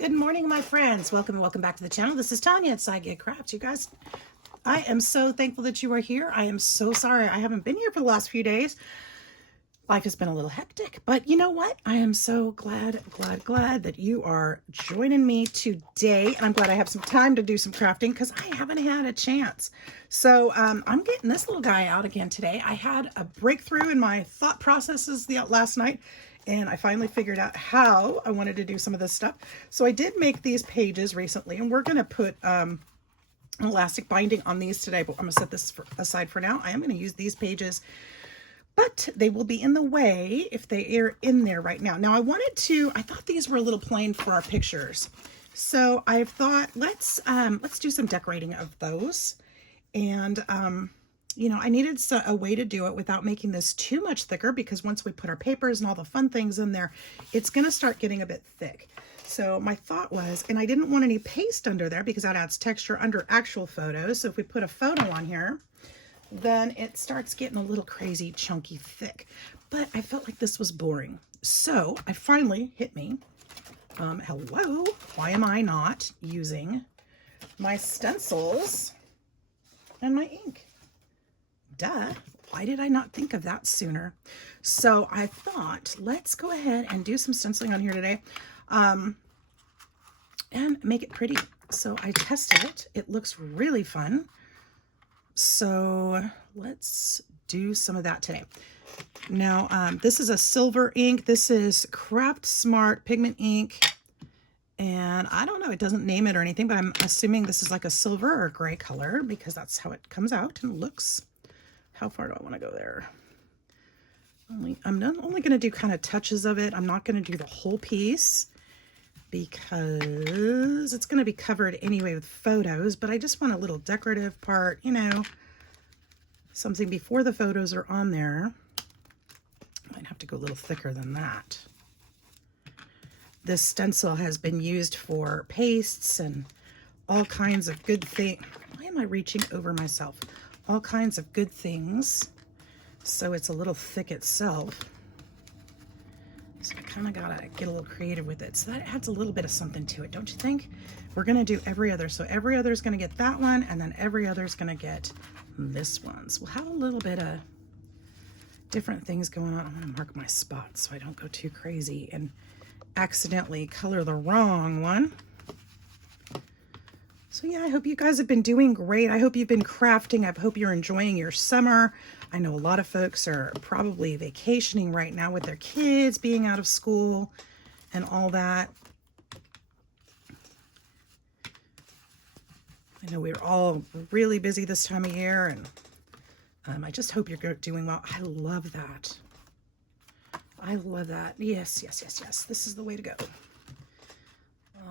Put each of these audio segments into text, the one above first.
Good morning, my friends. Welcome and welcome back to the channel. This is Tanya at Sidegigcrafts. You guys, I am so thankful that you are here. I am so sorry I haven't been here for the last few days. Life has been a little hectic, but you know what? I am so glad that you are joining me today. And I'm glad I have some time to do some crafting because I haven't had a chance. So I'm getting this little guy out again today. I had a breakthrough in my thought processes last night, and I finally figured out how I wanted to do some of this stuff. So I did make these pages recently, and we're going to put elastic binding on these today, but I'm going to set this aside for now. I am going to use these pages, but they will be in the way if they are in there right now. Now I thought these were a little plain for our pictures. So I've thought, let's do some decorating of those. And, you know, I needed a way to do it without making this too much thicker, because once we put our papers and all the fun things in there, it's going to start getting a bit thick. So my thought was, and I didn't want any paste under there because that adds texture under actual photos. So if we put a photo on here, then it starts getting a little crazy, chunky, thick. But I felt like this was boring. So I finally hit me. Hello, why am I not using my stencils and my ink? Duh, why did I not think of that sooner? So I thought, let's go ahead and do some stenciling on here today and make it pretty. So I tested it. It looks really fun. So let's do some of that today. Now, this is a silver ink. This is Craft Smart Pigment ink. And I don't know, it doesn't name it or anything, but I'm assuming this is like a silver or gray color because that's how it comes out and looks. How far do I want to go there? I'm only going to do kind of touches of it. I'm not going to do the whole piece because it's going to be covered anyway with photos, but I just want a little decorative part, you know, something before the photos are on there. Might have to go a little thicker than that. This stencil has been used for pastes and all kinds of good things. Why am I reaching over myself? All kinds of good things. So it's a little thick itself. So I kind of gotta get a little creative with it. So that adds a little bit of something to it, don't you think? We're gonna do every other. So every other is gonna get that one, and then every other is gonna get this one. So we'll have a little bit of different things going on. I'm gonna mark my spots so I don't go too crazy and accidentally color the wrong one. So yeah, I hope you guys have been doing great. I hope you've been crafting. I hope you're enjoying your summer. I know a lot of folks are probably vacationing right now with their kids being out of school and all that. I know we're all really busy this time of year, and I just hope you're doing well. I love that. I love that. Yes, yes, yes, yes. This is the way to go.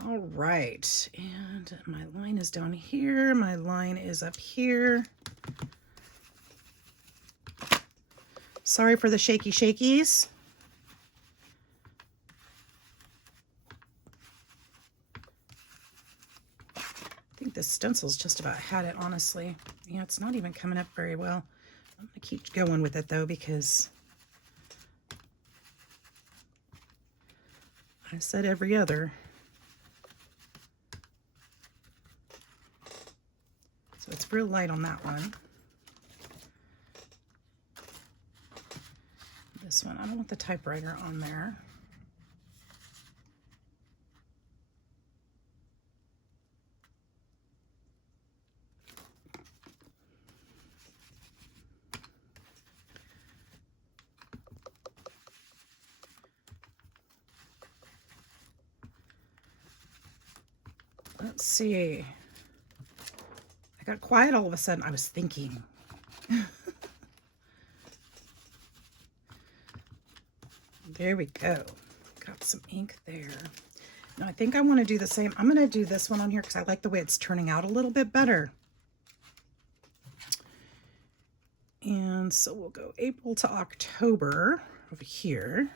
All right. And my line is down here. My line is up here. Sorry for the shaky shakies. I think this stencil's just about had it, honestly. You know, it's not even coming up very well. I'm going to keep going with it, though, because I said every other. So it's real light on that one. This one, I don't want the typewriter on there. Let's see. I got quiet all of a sudden. I was thinking. There we go. Got some ink there. Now I think I want to do the same. I'm going to do this one on here because I like the way it's turning out a little bit better. And so we'll go April to October over here.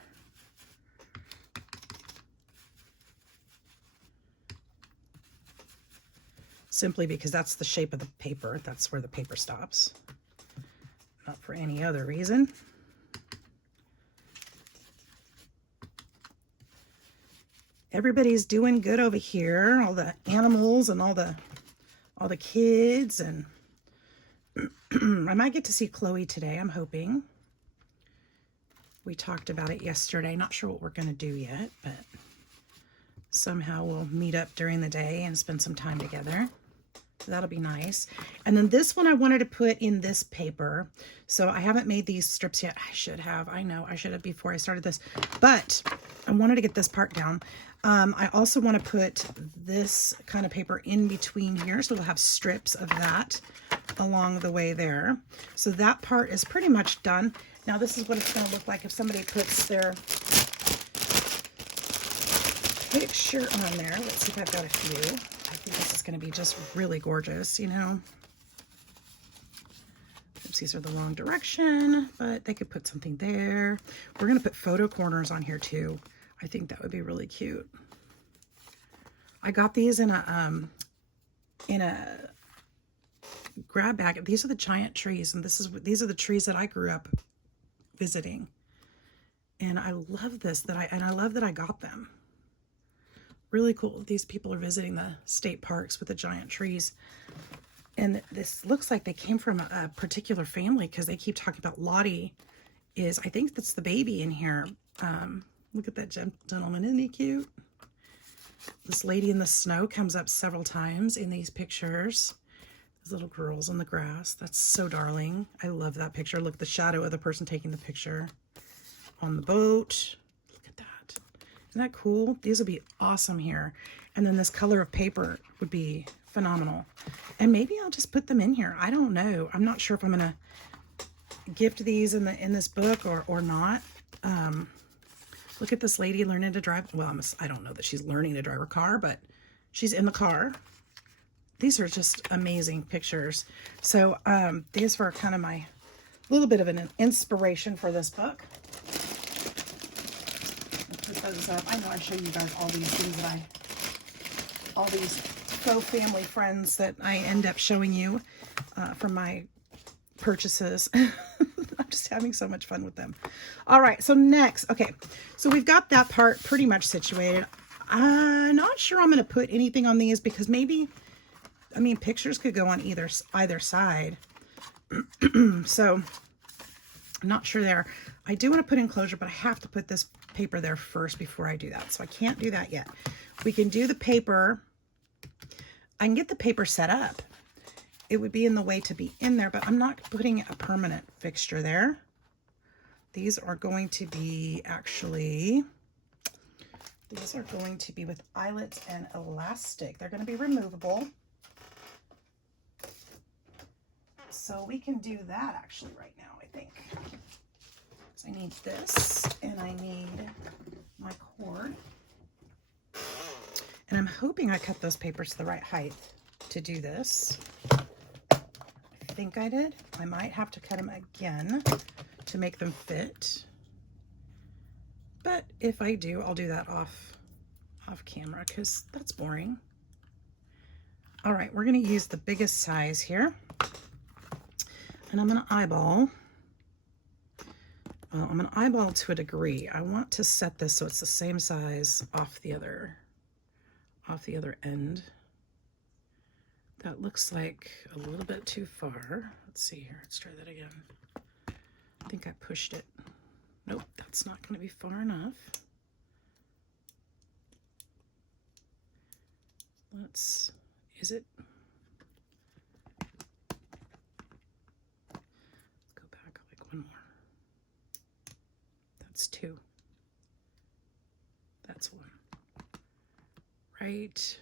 Simply because that's the shape of the paper. That's where the paper stops. Not for any other reason. everybody's doing good over here. All the animals and all the kids, and I might get to see Chloe today, I'm hoping. We talked about it yesterday. Not sure what we're going to do yet, but somehow we'll meet up during the day and spend some time together. So that'll be nice. And then this one I wanted to put in this paper. So I haven't made these strips yet. I should have. I know I should have before I started this. But I wanted to get this part down. I also want to put this kind of paper in between here. So we'll have strips of that along the way there. So that part is pretty much done. Now this is what it's going to look like if somebody puts their picture on there. Let's see if I've got a few. I think this is going to be just really gorgeous, you know. Oops, these are the wrong direction, but they could put something there. We're going to put photo corners on here too. I think that would be really cute. I got these in a grab bag. These are the giant trees, and these are the trees that I grew up visiting. And I love this I love that I got them. Really cool. These people are visiting the state parks with the giant trees. And this looks like they came from a particular family because they keep talking about Lottie is, I think that's the baby in here. Look at that gentleman. Isn't he cute? This lady in the snow comes up several times in these pictures. These little girls on the grass. That's so darling. I love that picture. Look at the shadow of the person taking the picture on the boat. Look at that. Isn't that cool? These would be awesome here. And then this color of paper would be phenomenal. And maybe I'll just put them in here. I don't know. I'm not sure if I'm going to gift these in this book or not. Look at this lady learning to drive. Well, I don't know that she's learning to drive her car, but she's in the car. These are just amazing pictures. So these were kind of my little bit of an inspiration for this book. Put those up. I know I show you guys all these things all these faux family friends that I end up showing you from my purchases. I'm just having so much fun with them. All right, so next, okay, so we've got that part pretty much situated. I'm not sure I'm going to put anything on these because maybe, I mean, pictures could go on either side. So I'm not sure there. I do want to put enclosure, but I have to put this paper there first before I do that. So I can't do that yet. We can do the paper. I can get the paper set up. It would be in the way to be in there, but I'm not putting a permanent fixture there. These are going to be with eyelets and elastic. They're going to be removable. So we can do that actually right now, I think. So I need this, and I need my cord. And I'm hoping I cut those papers to the right height to do this. I think I did. I might have to cut them again to make them fit. But if I do, I'll do that off camera because that's boring. All right, we're going to use the biggest size here. And I'm going to eyeball. Well, I'm going to eyeball to a degree. I want to set this so it's the same size off the other end. That looks like a little bit too far. Let's see here. Let's try that again. I think I pushed it. Nope, that's not going to be far enough. Is it? Let's go back like one more. That's two. That's one. Right.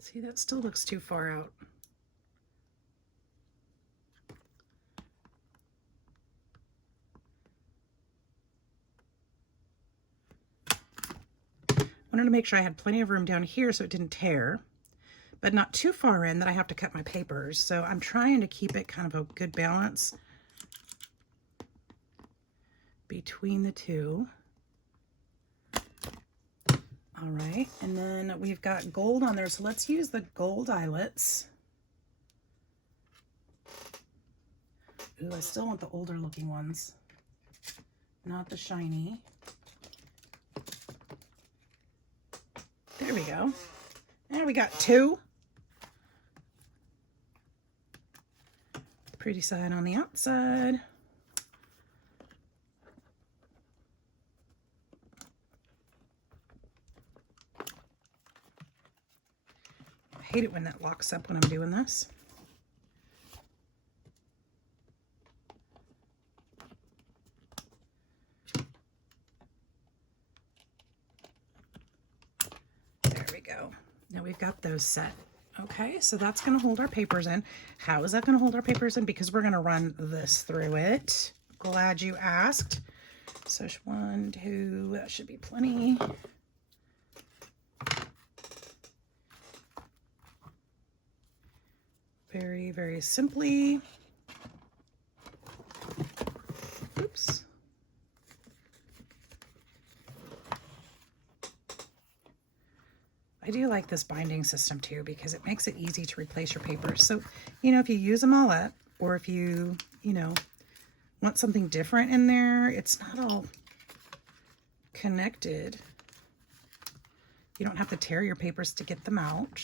See, that still looks too far out. Wanted to make sure I had plenty of room down here so it didn't tear, but not too far in that I have to cut my papers. So I'm trying to keep it kind of a good balance between the two. All right, and then we've got gold on there, so let's use the gold eyelets. Ooh, I still want the older looking ones, not the shiny. we go. And we got 2. Pretty side on the outside. I hate it when that locks up when I'm doing this. There we go. Now we've got those set. Okay, so that's going to hold our papers in. How is that going to hold our papers in? Because we're going to run this through it. Glad you asked. So 1, 2, that should be plenty. Very, very simply. Oops. I do like this binding system too, because it makes it easy to replace your papers. So, you know, if you use them all up, or if you know, want something different in there, it's not all connected. You don't have to tear your papers to get them out.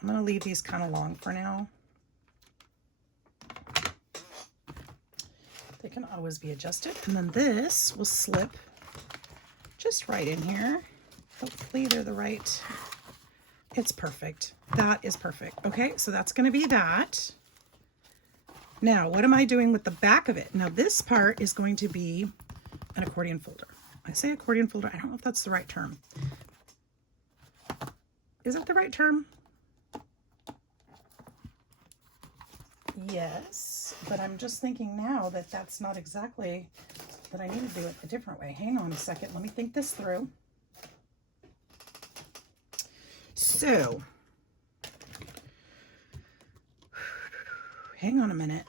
I'm going to leave these kind of long for now. They can always be adjusted. And then this will slip just right in here. Hopefully they're the right. It's perfect. That is perfect. Okay, so that's going to be that. Now, what am I doing with the back of it? Now, this part is going to be an accordion folder. I say accordion folder. I don't know if that's the right term. Is it the right term? Yes, but I'm just thinking now that that's not exactly, that I need to do it a different way. Hang on a second. Let me think this through. So, hang on a minute.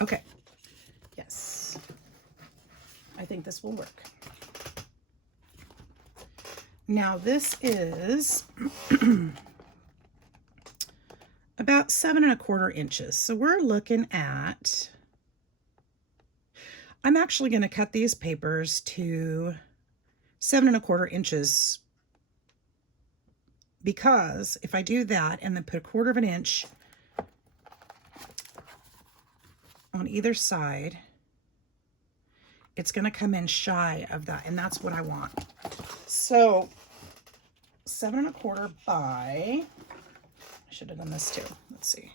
Okay. Yes. I think this will work. Now this is about 7 1/4 inches. So we're looking at, I'm actually going to cut these papers to 7 1/4 inches, because if I do that and then put 1/4 inch on either side, it's going to come in shy of that, and that's what I want. So 7 1/4 by, I should have done this too. Let's see.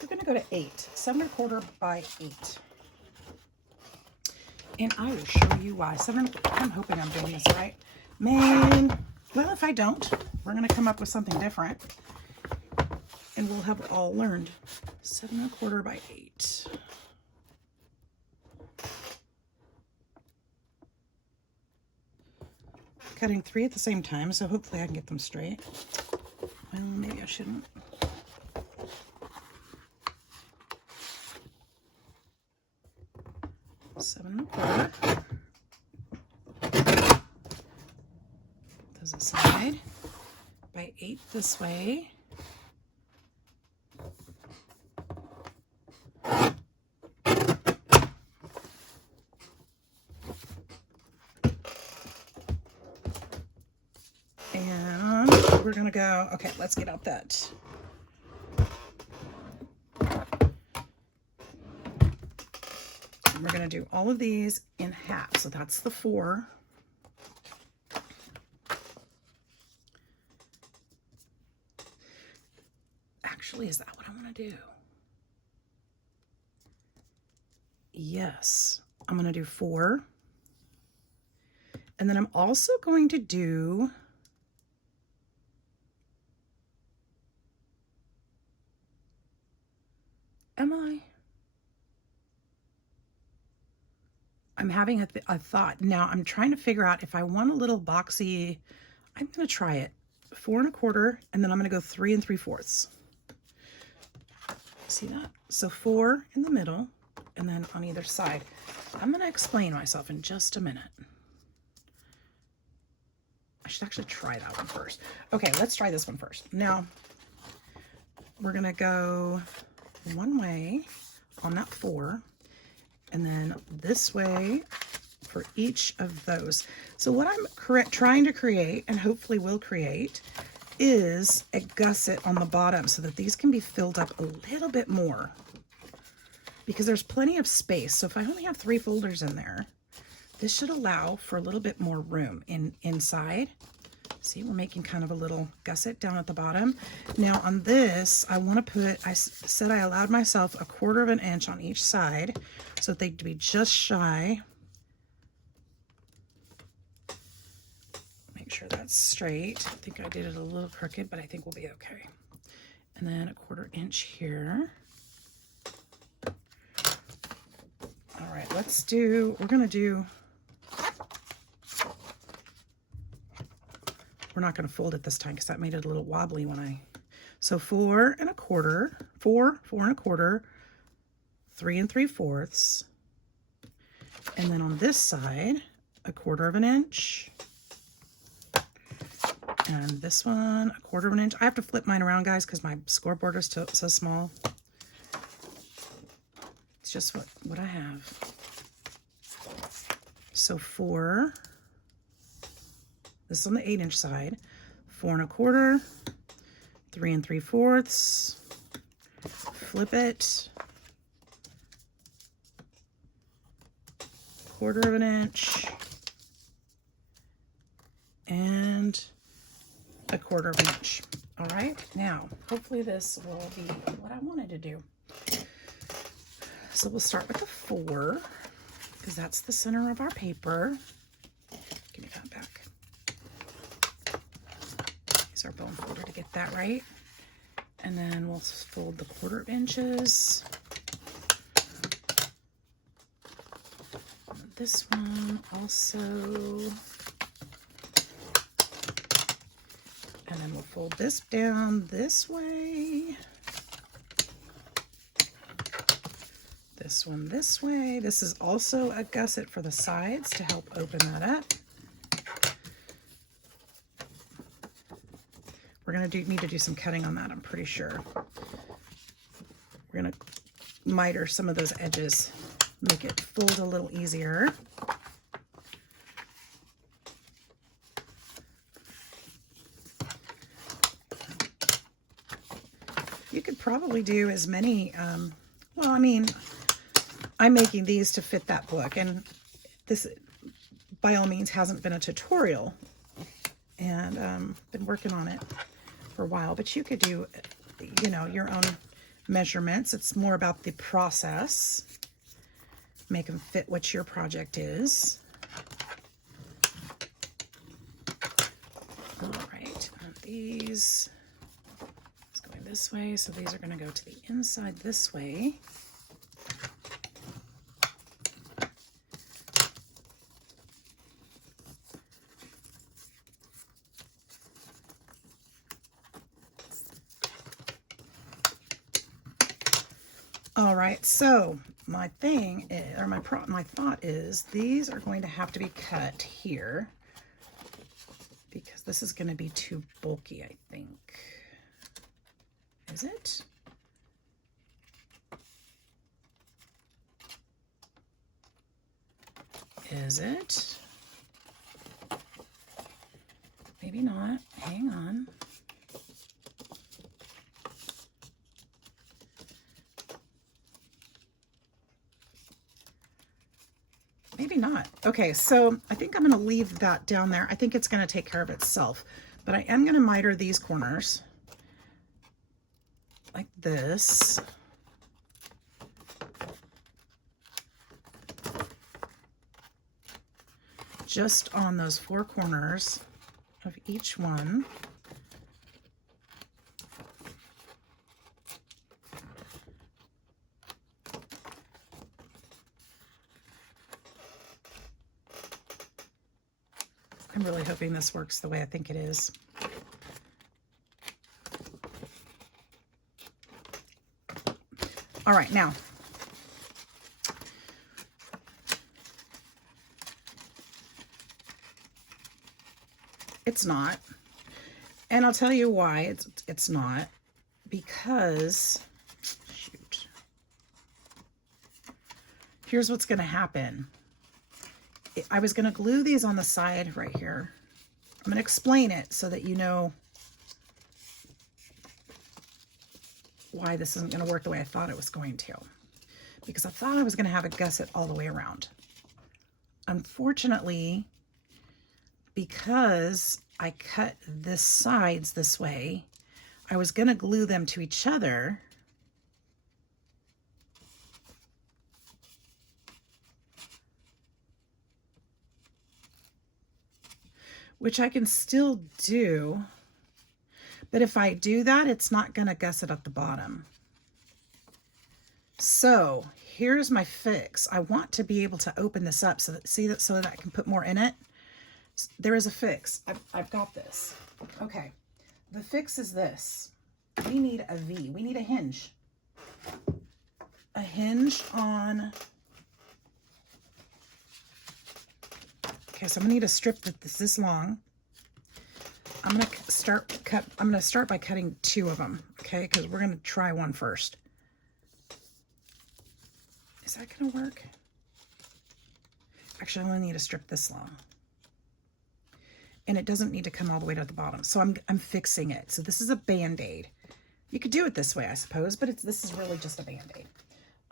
We're going to go to 8, 7 1/4 by 8. And I will show you why. 7, I'm hoping I'm doing this right. Man, well, if I don't, we're going to come up with something different. And we'll have it all learned. 7 1/4 by 8. Cutting 3 at the same time, so hopefully I can get them straight. Well, maybe I shouldn't. Seven 1/4. Those aside. By 8 this way. And we're gonna go, okay, let's get out that. We're going to do all of these in half. So that's the 4. Actually, is that what I want to do? Yes. I'm going to do 4. And then I'm also going to do I'm having a thought. Now I'm trying to figure out if I want a little boxy. I'm going to try it. 4 1/4, and then I'm going to go 3 3/4. See that? So 4 in the middle. and then on either side. I'm going to explain myself in just a minute. I should actually try that one first. Okay, let's try this one first. Now, we're going to go one way on that 4, and then this way for each of those. So what I'm trying to create, and hopefully will create, is a gusset on the bottom so that these can be filled up a little bit more, because there's plenty of space. So if I only have 3 folders in there, this should allow for a little bit more room inside. See, we're making kind of a little gusset down at the bottom. Now on this, I want to put, I said I allowed myself 1/4 of an inch on each side so that they'd be just shy. Make sure that's straight. I think I did it a little crooked, but I think we'll be okay. And then 1/4 inch here. All right, let's do, we're going to do, we're not going to fold it this time because that made it a little wobbly when I, so 4 1/4, 4 1/4, 3 3/4, and then on this side, 1/4 of an inch, and this one, 1/4 of an inch. I have to flip mine around, guys, because my scoreboard is so small. It's just what I have. So 4, this is on the 8-inch side, 4 1/4, 3 3/4, flip it, 1/4 of an inch, and 1/4 of an inch. All right, now hopefully this will be what I wanted to do. So we'll start with the 4, because that's the center of our paper. Give me that back. Use our bone folder to get that right. And then we'll fold the 1/4 inches. And this one also. And then we'll fold this down this way. This one this way. This is also a gusset for the sides to help open that up. We're going to need to do some cutting on that, I'm pretty sure. We're going to miter some of those edges, make it fold a little easier. You could probably do as many, well, I mean, I'm making these to fit that book, and this by all means hasn't been a tutorial, and been working on it for a while, but you could do, you know, your own measurements. It's more about the process. Make them fit what your project is. All right, and these, it's going this way, so these are going to go to the inside this way. All right, so my thing is, or my thought is, these are going to have to be cut here because this is going to be too bulky, I think. Is it? Is it? Maybe not. Hang on. Maybe not. Okay, so I think I'm going to leave that down there. I think it's going to take care of itself, but I am going to miter these corners like this. Just on those 4 corners of each one. I'm really hoping this works the way I think it is. All right, now It's not. And I'll tell you why it's not. Because, shoot. Here's what's going to happen. I was going to glue these on the side right here. I'm going to explain it so that you know why this isn't going to work the way I thought it was going to. Because I thought I was going to have a gusset all the way around. Unfortunately, because I cut the sides this way, I was going to glue them to each other. Which I can still do. But if I do that, it's not going to gusset at the bottom. So here's my fix. I want to be able to open this up so that, so that I can put more in it. There is a fix. I've got this. Okay. The fix is this. We need a V. We need a hinge. A hinge on... Okay, so I'm gonna need a strip that's this long. I'm gonna start by cutting 2 of them, okay? Because we're gonna try one first. Is that gonna work? Actually, I only need a strip this long. And it doesn't need to come all the way to the bottom. So I'm fixing it. So this is a Band-Aid. You could do it this way, I suppose, but this is really just a Band-Aid.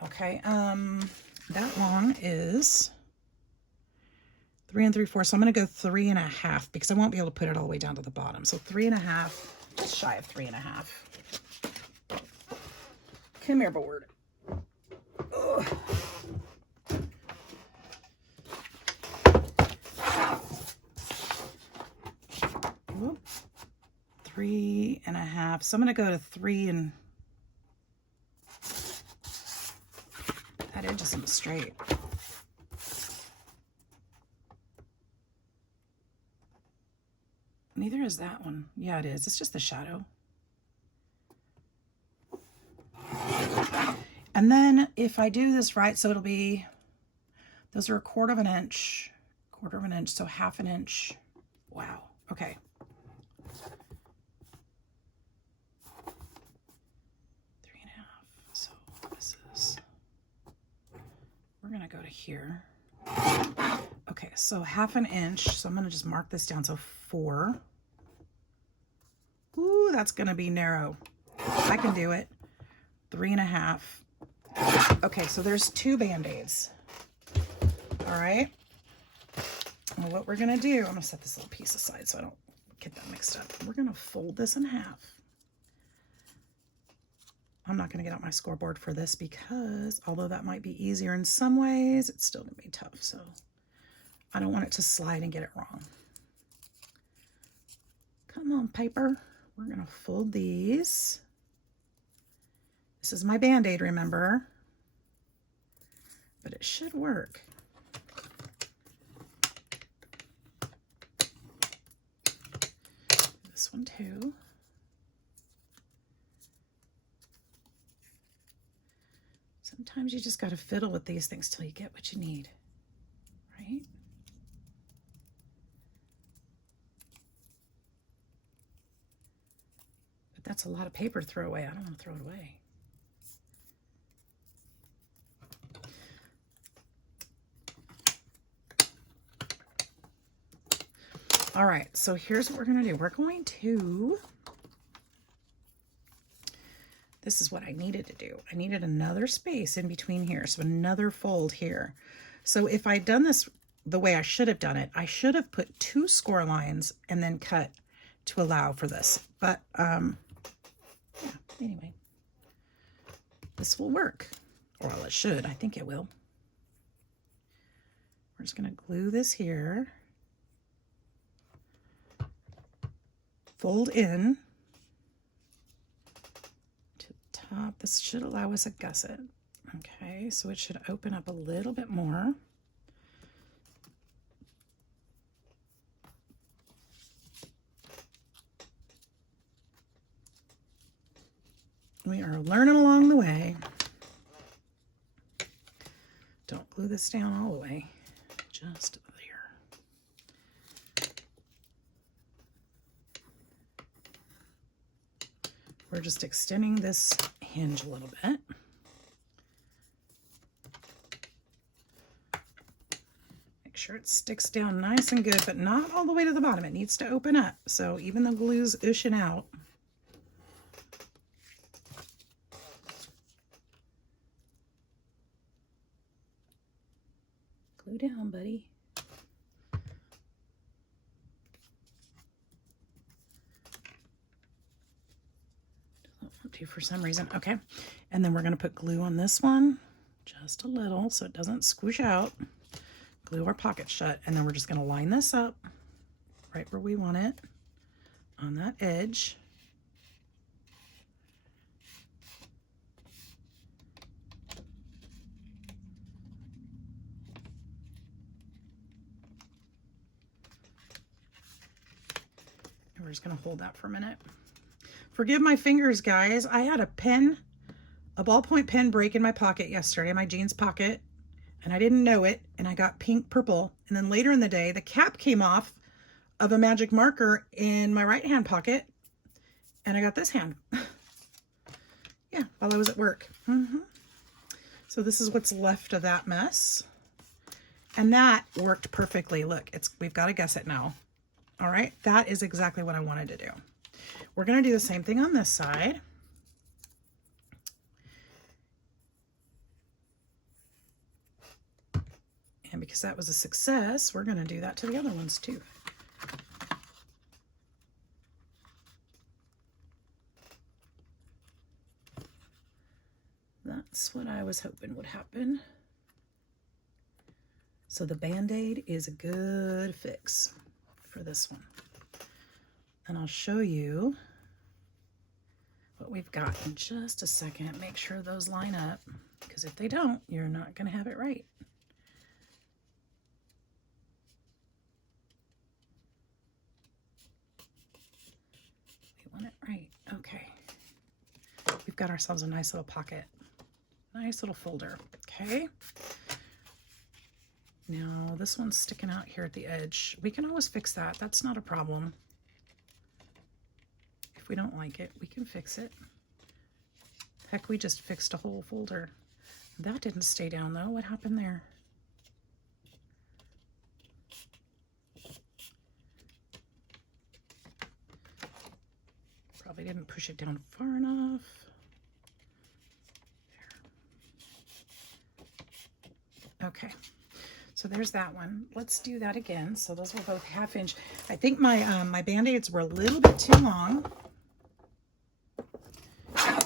Okay, that long is 3 3/4. So I'm going to go 3 1/2 because I won't be able to put it all the way down to the bottom. So 3 1/2, just shy of 3 1/2. Come here, board. Ugh. Whoop. 3 1/2. So I'm going to go to 3 and that edge isn't straight. Neither is that one. Yeah, it is. It's just the shadow. And then if I do this right, so it'll be, those are 1/4 of an inch, so 1/2 inch. Wow. Okay. 3 1/2. So this is, we're going to go to here. Okay, so 1/2 inch. So I'm going to just mark this down. So 4. Ooh, that's going to be narrow. I can do it. 3 1/2. Okay, so there's 2 Band-Aids. All right. Well, what we're going to do, I'm going to set this little piece aside so I don't get that mixed up. We're going to fold this in half. I'm not going to get out my scoreboard for this because although that might be easier in some ways, it's still going to be tough. So I don't want it to slide and get it wrong. Come on, paper. We're going to fold these. This is my Band-Aid, remember? But it should work. This one too. Sometimes you just got to fiddle with these things till you get what you need, right? But that's a lot of paper to throw away. I don't want to throw it away. All right, so here's what we're going to do. We're going to, this is what I needed to do. I needed another space in between here, so another fold here. So if I'd done this the way I should have done it, I should have put 2 score lines and then cut to allow for this. But yeah, anyway, this will work. Or well, it should. I think it will. We're just going to glue this here. Fold in to the top. This should allow us a gusset. Okay, so it should open up a little bit more. We are learning along the way. Don't glue this down all the way, just there. We're just extending this hinge a little bit. Make sure it sticks down nice and good, but not all the way to the bottom. It needs to open up. So even the glue's ooshing out. Glue down, buddy. For some reason. Okay, and then we're going to put glue on this one, just a little, so it doesn't squish out. Glue our pocket shut, and then we're just going to line this up right where we want it on that edge. And we're just going to hold that for a minute. Forgive my fingers, guys. I had a ballpoint pen break in my pocket yesterday, my jeans pocket, and I didn't know it, and I got pink purple. And then later in the day, the cap came off of a magic marker in my right hand pocket, and I got this hand. Yeah, while I was at work. So this is what's left of that mess. And that worked perfectly. Look, we've got a gusset now. All right, that is exactly what I wanted to do. We're going to do the same thing on this side. And because that was a success, we're going to do that to the other ones too. That's what I was hoping would happen. So the Band-Aid is a good fix for this one. And I'll show you what we've got in just a second. Make sure those line up, because if they don't, you're not going to have it right. We want it right. Okay. We've got ourselves a nice little pocket. Nice little folder. Okay. Now this one's sticking out here at the edge. We can always fix that. That's not a problem. If we don't like it, we can fix it. Heck, we just fixed a whole folder. That didn't stay down though. What happened there? Probably didn't push it down far enough. There. Okay. So there's that one. Let's do that again. So those were both 1/2 inch. I think my my Band-Aids were a little bit too long.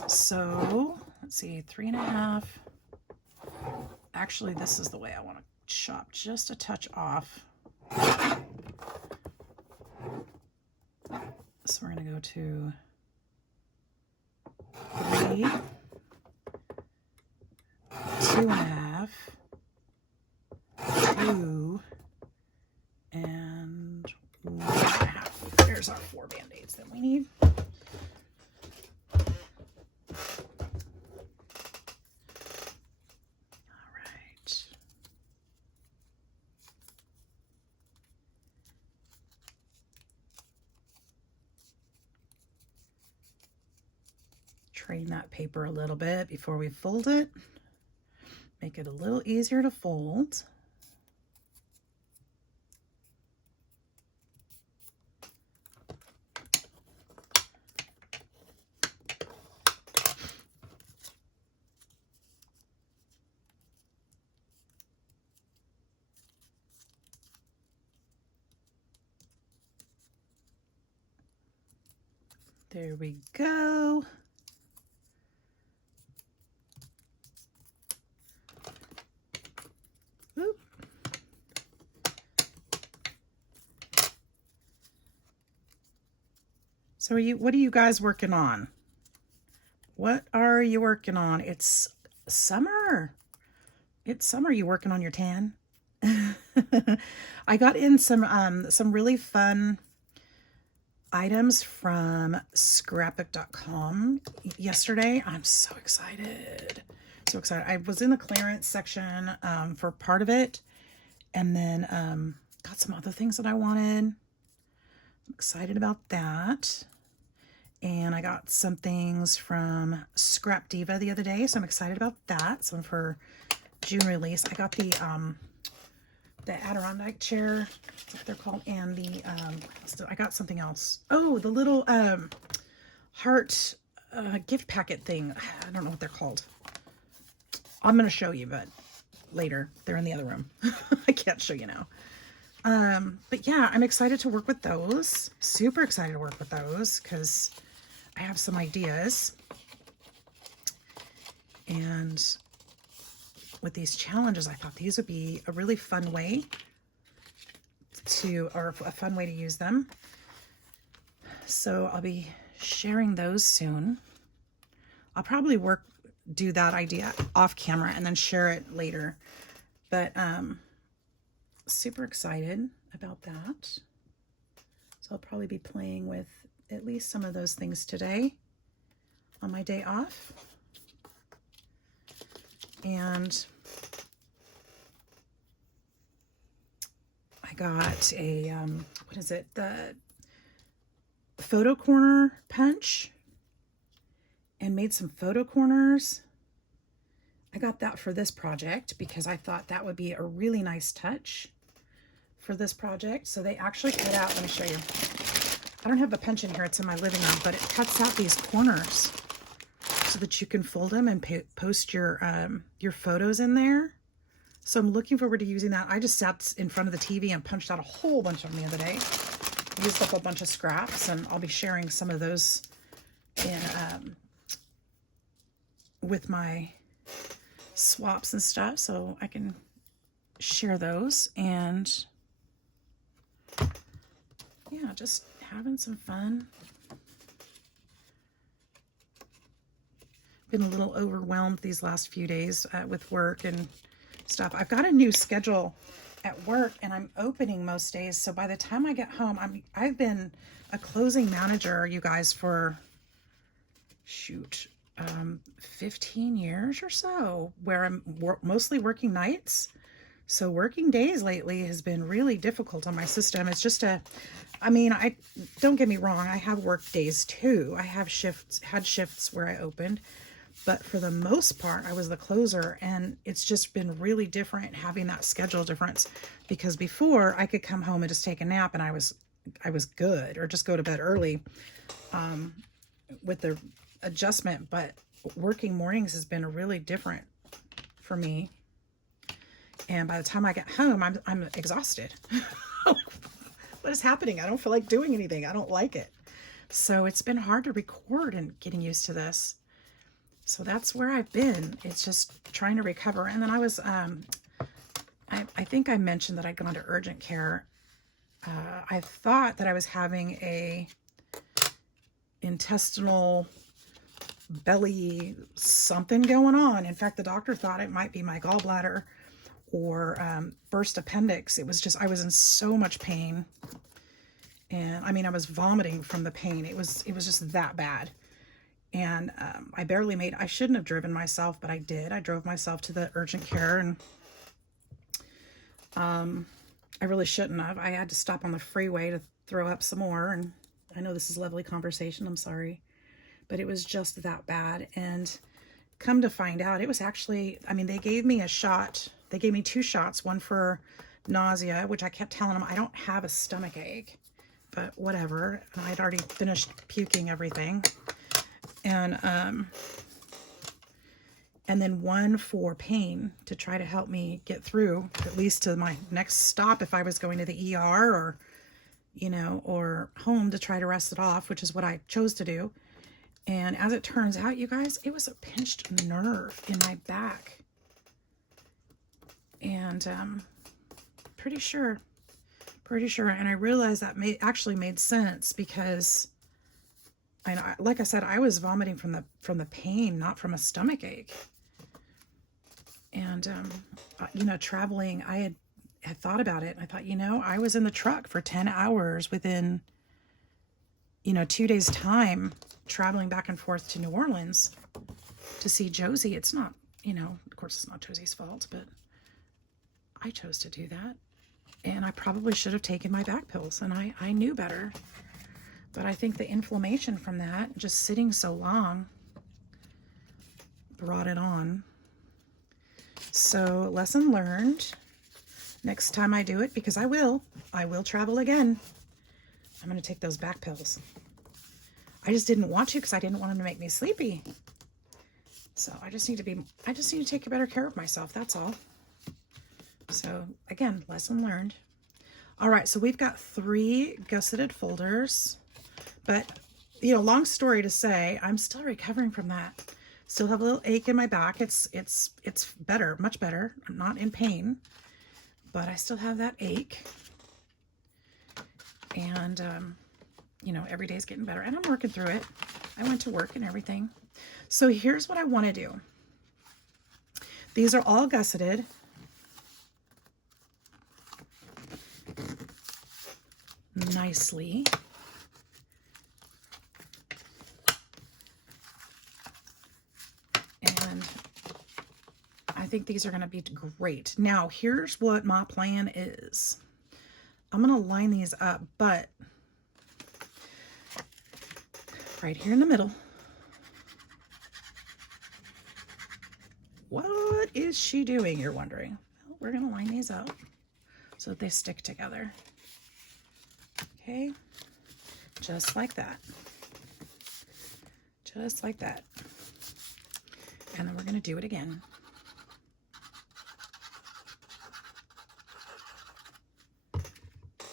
So let's see, 3.5. Actually, this is the way I want to chop, just a touch off. So we're going to go to 3, 2.5, 2, and 1.5. There's our 4 Band-Aids that we need. Train that paper a little bit before we fold it. Make it a little easier to fold. There we go. Oop. So what are you guys working on? What are you working on? It's summer. It's summer. You working on your tan? I got in some really fun items from scrapbook.com yesterday. I'm so excited. So excited. I was in the clearance section for part of it, and then got some other things that I wanted. I'm excited about that. And I got some things from Scrap Diva the other day, so I'm excited about that. Some of her June release. I got the Adirondack chair, that's what they're called, and the I got something else. Oh, the little heart gift packet thing. I don't know what they're called. I'm gonna show you, but later. They're in the other room. I can't show you now. But yeah, I'm excited to work with those. Super excited to work with those because I have some ideas. And with these challenges, I thought these would be a really fun way or a fun way to use them. So I'll be sharing those soon. I'll probably do that idea off camera and then share it later. But super excited about that. So I'll probably be playing with at least some of those things today on my day off. And I got a, what is it? The photo corner punch and made some photo corners. I got that for this project because I thought that would be a really nice touch for this project. So they actually cut out, let me show you. I don't have a punch in here, it's in my living room, but it cuts out these corners so that you can fold them and post your photos in there. So I'm looking forward to using that. I just sat in front of the TV and punched out a whole bunch of them the other day. Used up a bunch of scraps, and I'll be sharing some of those with my swaps and stuff, so I can share those. And yeah, just having some fun. Been a little overwhelmed these last few days with work and stuff. I've got a new schedule at work and I'm opening most days, so by the time I get home, I've been a closing manager, you guys, for 15 years or so, where I'm mostly working nights. So working days lately has been really difficult on my system. It's just I don't get me wrong, I have worked days too. I have had shifts where I opened, but for the most part, I was the closer, and it's just been really different having that schedule difference, because before I could come home and just take a nap and I was good, or just go to bed early with the adjustment. But working mornings has been really different for me. And by the time I get home, I'm exhausted. What is happening? I don't feel like doing anything. I don't like it. So it's been hard to record and getting used to this. So that's where I've been. It's just trying to recover. And then I was, I think I mentioned that I'd gone to urgent care. I thought that I was having a intestinal belly something going on. In fact, the doctor thought it might be my gallbladder or burst appendix. It was just, I was in so much pain. And I mean, I was vomiting from the pain. It was just that bad. And I shouldn't have driven myself, but I did. I drove myself to the urgent care, and I really shouldn't have. I had to stop on the freeway to throw up some more. And I know this is a lovely conversation, I'm sorry, but it was just that bad. And come to find out, it was actually, I mean, they gave me a shot. They gave me 2 shots, one for nausea, which I kept telling them I don't have a stomach ache, but whatever. I'd already finished puking everything. And then one for pain to try to help me get through, at least to my next stop if I was going to the ER or, or home to try to rest it off, which is what I chose to do. And as it turns out, you guys, it was a pinched nerve in my back. And pretty sure. And I realized that actually made sense, because like I said, I was vomiting from the pain, not from a stomach ache. And, traveling, I had thought about it. I thought, I was in the truck for 10 hours within, 2 days time, traveling back and forth to New Orleans to see Josie. It's not, of course it's not Josie's fault, but I chose to do that. And I probably should have taken my back pills, and I knew better. But I think the inflammation from that, just sitting so long, brought it on. So lesson learned. Next time I do it, because I will travel again. I'm going to take those back pills. I just didn't want to because I didn't want them to make me sleepy. So I just need to take better care of myself. That's all. So again, lesson learned. All right. So we've got 3 gusseted folders, but you know, long story to say, I'm still recovering from that. Still have a little ache in my back. It's better, much better. I'm not in pain, but I still have that ache. And, you know, every day's getting better and I'm working through it. I went to work and everything. So here's what I want to do. These are all gusseted. Nicely. And I think these are going to be great. Now, here's what my plan is. I'm going to line these up, but right here in the middle. What is she doing, you're wondering? Well, we're going to line these up so that they stick together. Okay, just like that. Just like that. And then we're going to do it again.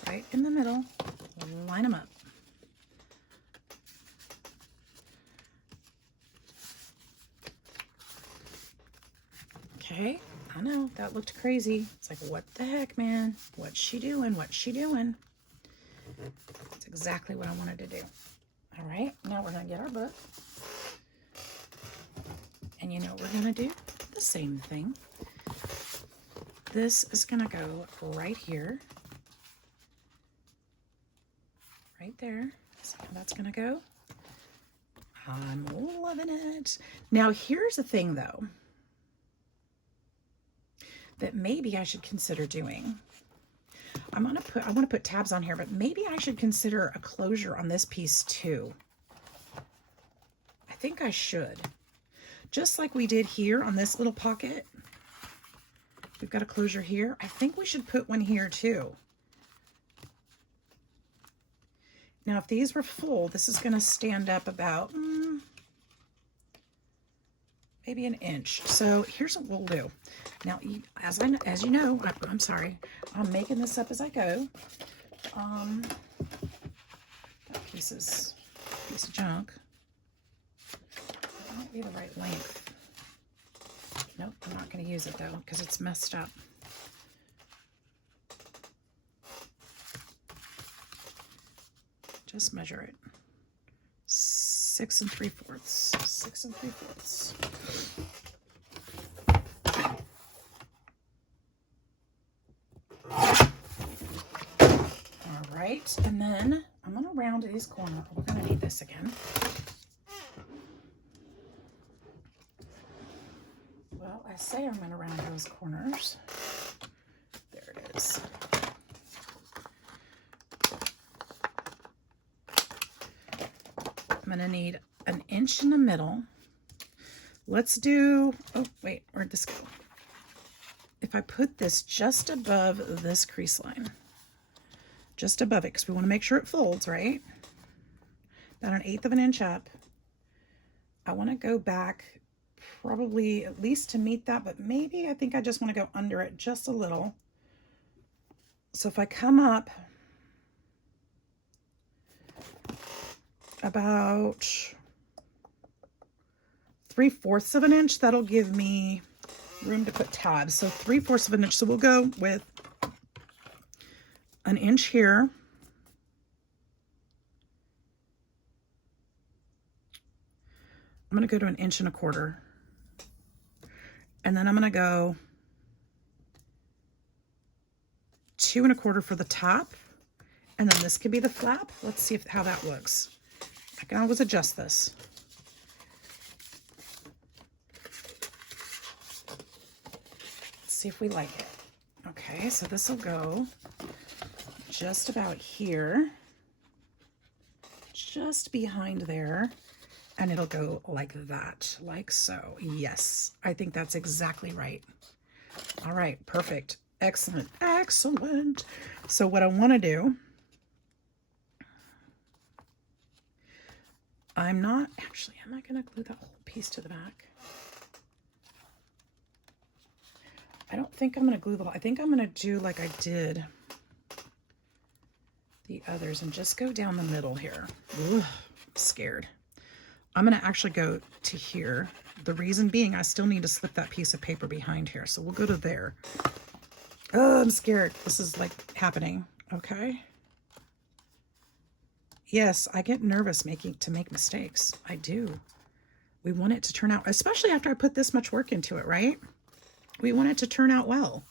Right in the middle, line them up. Okay, I know that looked crazy. It's like, what the heck, man? What's she doing? What's she doing? That's exactly what I wanted to do. All right, now we're going to get our book. And you know what we're going to do? The same thing. This is going to go right here. Right there. See how that's going to go? I'm loving it. Now, here's the thing, though, that maybe I should consider doing. I want to put tabs on here, but maybe I should consider a closure on this piece too. I think I should. Just like we did here on this little pocket. We've got a closure here. I think we should put one here too. Now, if these were full, this is going to stand up about maybe an inch. So here's what we'll do. Now, as you know, I'm sorry, I'm making this up as I go. That piece of junk. That might be the right length. Nope, I'm not going to use it though because it's messed up. Just measure it. 6 3/4. 6 3/4. All right, and then I'm going to round these corners. We're going to need this again. Well, I say I'm going to round those corners. There it is. I'm going to need an inch in the middle. Let's do, oh, wait, where'd this go? If I put this just above this crease line, just above it, because we want to make sure it folds, right? About 1/8 of an inch up. I want to go back probably at least to meet that, but maybe I think I just want to go under it just a little. So if I come up about 3/4 of an inch, that'll give me room to put tabs. So 3/4 of an inch. So we'll go with an inch here. I'm going to go to 1 1/4 inches. And then I'm going to go 2 1/4 for the top. And then this could be the flap. Let's see how that looks. I can always adjust this. Let's see if we like it. Okay, so this will go just about here. just behind there, and it'll go like that, like so. Yes, I think that's exactly right. All right, perfect. Excellent, excellent. So what I want to do, I'm not, actually, am I going to glue that whole piece to the back? I don't think I'm going to glue the whole, I think I'm going to do like I did the others and just go down the middle here. Ugh, I'm scared. I'm going to actually go to here. The reason being, I still need to slip that piece of paper behind here. So we'll go to there. Oh, I'm scared. This is like happening. Okay. Yes, I get nervous to make mistakes. I do. We want it to turn out, especially after I put this much work into it, right? We want it to turn out well.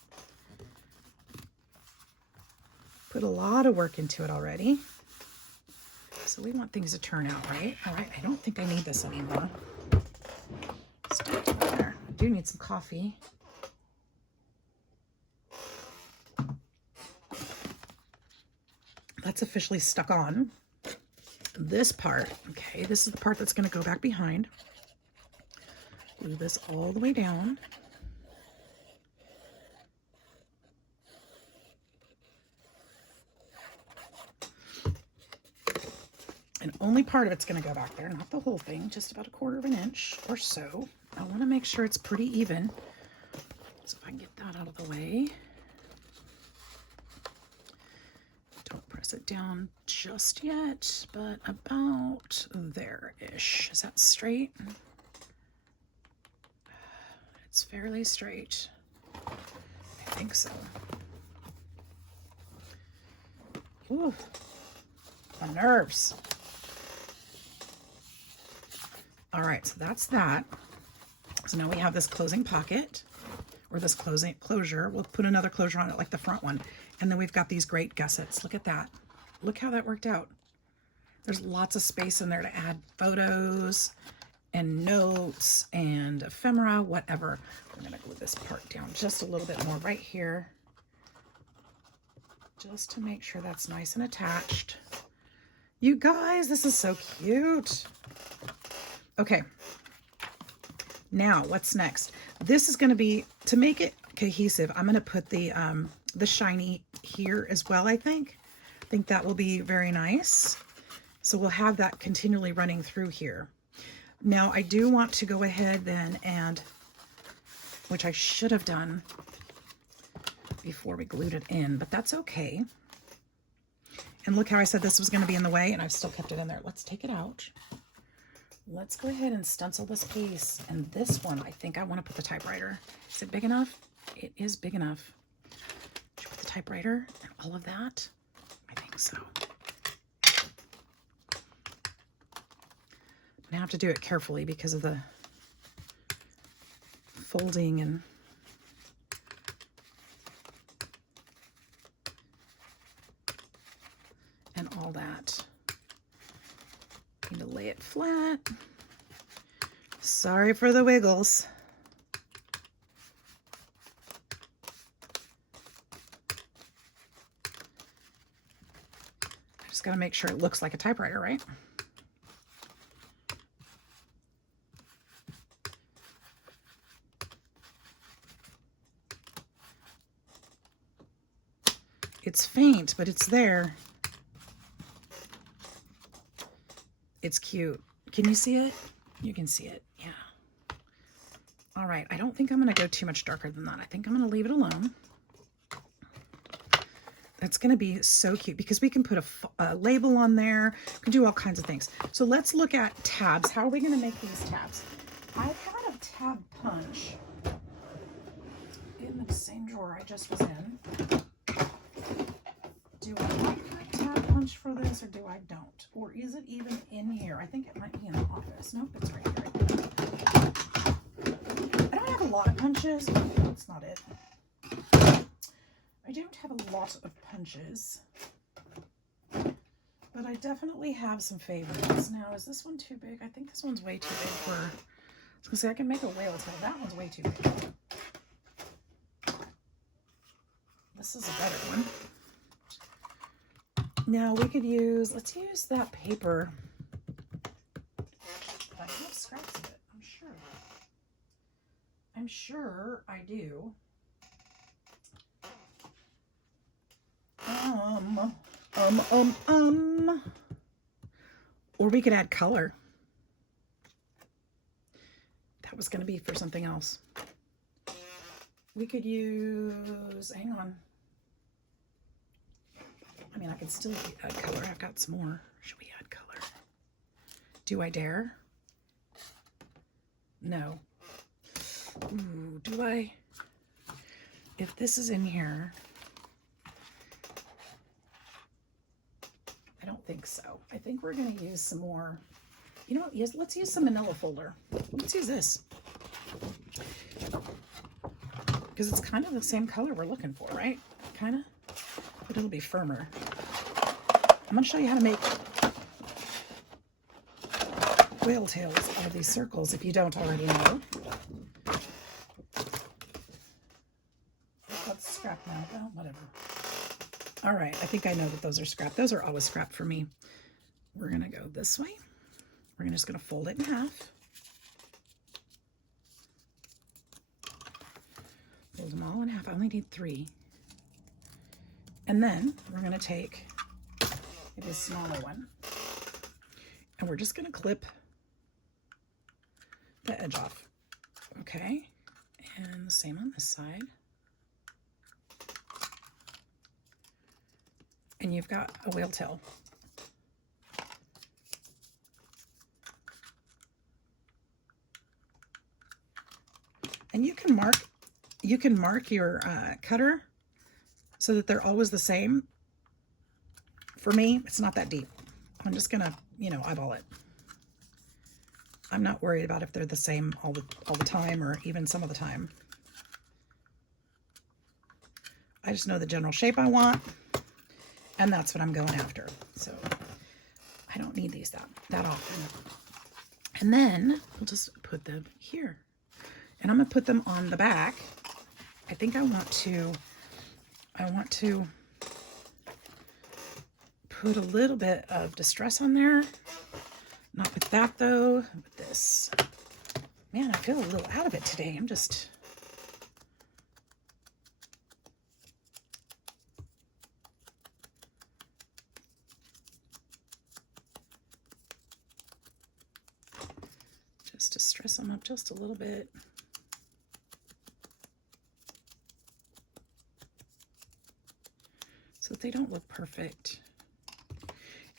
Put a lot of work into it already. So we want things to turn out right. All right, I don't think I need this anymore. Stick it there. I do need some coffee. That's officially stuck on. This part, okay, this is the part that's going to go back behind. Glue this all the way down. And only part of it's going to go back there, not the whole thing, just about 1/4 of an inch or so. I want to make sure it's pretty even. So if I can get that out of the way. Don't press it down just yet, but about there-ish. Is that straight? It's fairly straight. I think so. Ooh, my nerves. All right, so that's that. So now we have this closing pocket, or this closure. We'll put another closure on it like the front one. And then we've got these great gussets. Look at that. Look how that worked out. There's lots of space in there to add photos and notes and ephemera, whatever. I'm gonna glue this part down just a little bit more right here, just to make sure that's nice and attached. You guys, this is so cute. Okay, now what's next? This is going to be, to make it cohesive, I'm going to put the shiny here as well, I think. I think that will be very nice. So we'll have that continually running through here. Now I do want to go ahead then and, which I should have done before we glued it in, but that's okay. And look how I said this was going to be in the way, and I've still kept it in there. Let's take it out. Let's go ahead and stencil this piece. And this one, I think I want to put the typewriter. Is it big enough? It is big enough. Should I put the typewriter and all of that? I think so. I have to do it carefully because of the folding and all that. Need to lay it flat. Sorry for the wiggles. I just got to make sure it looks like a typewriter, right? It's faint, but it's there. It's cute. Can you see it? You can see it. Yeah. All right. I don't think I'm going to go too much darker than that. I think I'm going to leave it alone. That's going to be so cute because we can put a label on there. We can do all kinds of things. So let's look at tabs. How are we going to make these tabs? I had a tab punch in the same drawer I just was in. Do I like that tab punch for this or do I don't? Or is it even in here? I think it might be in the office. Nope, it's right here. I don't have a lot of punches. That's not it. I don't have a lot of punches, but I definitely have some favorites. Now, is this one too big? I think this one's way too big for, I was gonna say I can make a whale tail. That one's way too big. This is a better one. Now we could use, let's use that paper. I'm sure I do. Or we could add color. That was going to be for something else. We could use, hang on. I mean, I could still add color. I've got some more. Should we add color? Do I dare? No. Ooh, do I? If this is in here, I don't think so. I think we're going to use some more. You know what? Yes, let's use some manila folder. Let's use this. Because it's kind of the same color we're looking for, right? Kind of. But it'll be firmer. I'm going to show you how to make whale tails out of these circles if you don't already know. That's scrap now. Well, whatever. All right. I think I know that those are scrap. Those are always scrap for me. We're going to go this way. We're just going to fold it in half. Fold them all in half. I only need 3. And then we're going to take maybe a smaller one. And we're just going to clip the edge off. Okay. And the same on this side. And you've got a whale tail. And you can mark your cutter so that they're always the same. For me, it's not that deep. I'm just gonna, eyeball it. I'm not worried about if they're the same all the time or even some of the time. I just know the general shape I want, and that's what I'm going after. So I don't need these that often. And then we'll just put them here. And I'm going to put them on the back. I think I want to put a little bit of distress on there. Not with that though, with this. Man, I feel a little out of it today. I'm just... just to stress them up just a little bit. So that they don't look perfect.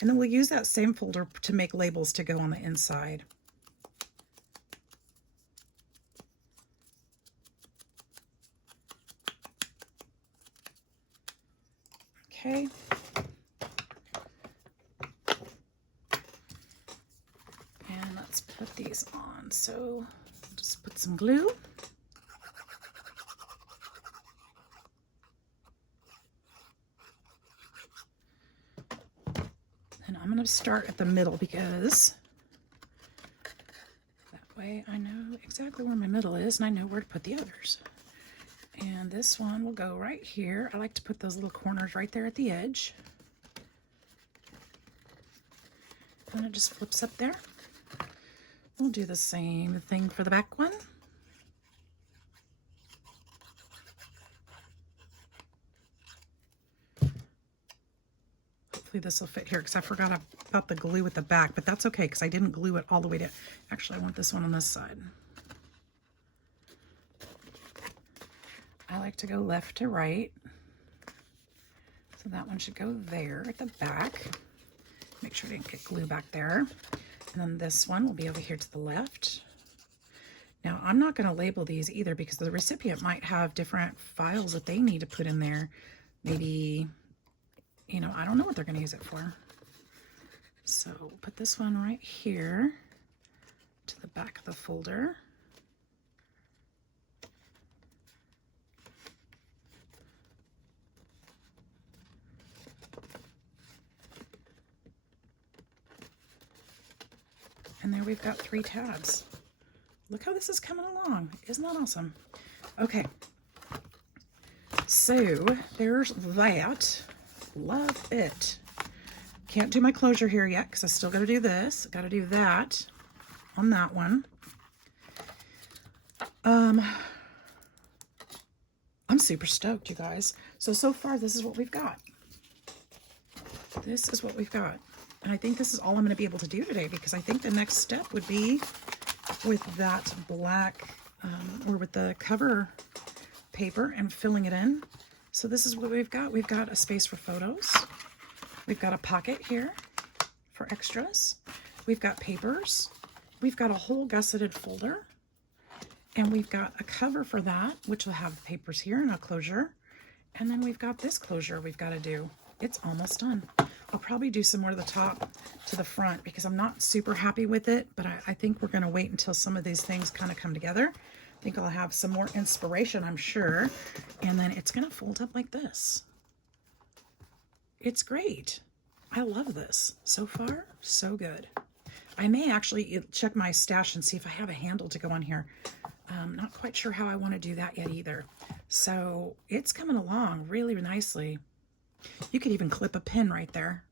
And then we'll use that same folder to make labels to go on the inside. Okay. And let's put these on. So just put some glue. I'm going to start at the middle because that way I know exactly where my middle is and I know where to put the others. And this one will go right here. I like to put those little corners right there at the edge. And it just flips up there. We'll do the same thing for the back one. Hopefully this will fit here because I forgot about the glue at the back, but that's okay because I didn't glue it all the way to... Actually, I want this one on this side. I like to go left to right. So that one should go there at the back. Make sure I didn't get glue back there. And then this one will be over here to the left. Now, I'm not going to label these either because the recipient might have different files that they need to put in there. Maybe... I don't know what they're going to use it for. So put this one right here to the back of the folder. And there we've got 3 tabs. Look how this is coming along. Isn't that awesome? Okay. So there's that. Love it. Can't do my closure here yet because I still got to do this. Got to do that on that one. I'm super stoked, you guys. So far, this is what we've got. This is what we've got. And I think this is all I'm going to be able to do today, because I think the next step would be with that black, or with the cover paper and filling it in. So this is what we've got. We've got a space for photos. We've got a pocket here for extras. We've got papers. We've got a whole gusseted folder. And we've got a cover for that, which will have the papers here and a closure. And then we've got this closure we've got to do. It's almost done. I'll probably do some more to the top to the front because I'm not super happy with it, but I think we're going to wait until some of these things kind of come together. I think I'll have some more inspiration, I'm sure. And then it's going to fold up like this. It's great. I love this. So far, so good. I may actually check my stash and see if I have a handle to go on here. Not quite sure how I want to do that yet either. So it's coming along really nicely. You could even clip a pin right there.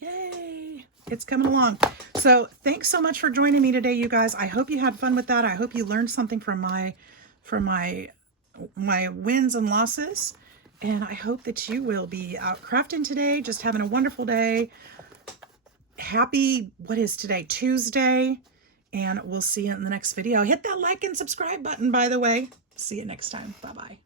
Yay! It's coming along. So thanks so much for joining me today, you guys. I hope you had fun with that. I hope you learned something from my wins and losses. And I hope that you will be out crafting today, just having a wonderful day. Happy, what is today? Tuesday. And we'll see you in the next video. Hit that like and subscribe button, by the way. See you next time. Bye-bye.